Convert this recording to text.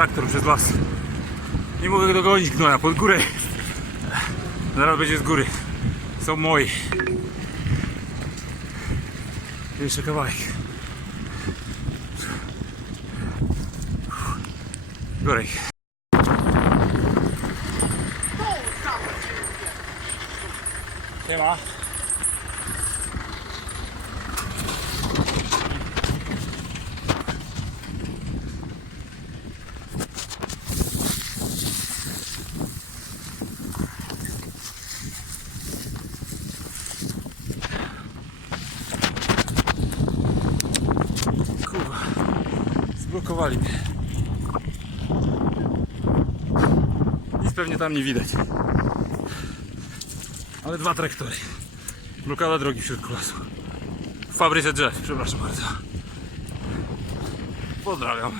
traktor przez las. Nie mogę dogonić gnoja, pod górę. Zaraz będzie z góry. Są moi. Jeszcze kawałek. Ich. Siema. Zblokowali mnie. Nic pewnie tam nie widać. Ale dwa traktory. Blokada drogi w środku lasu. W fabryce drzew, przepraszam bardzo. Pozdrawiam.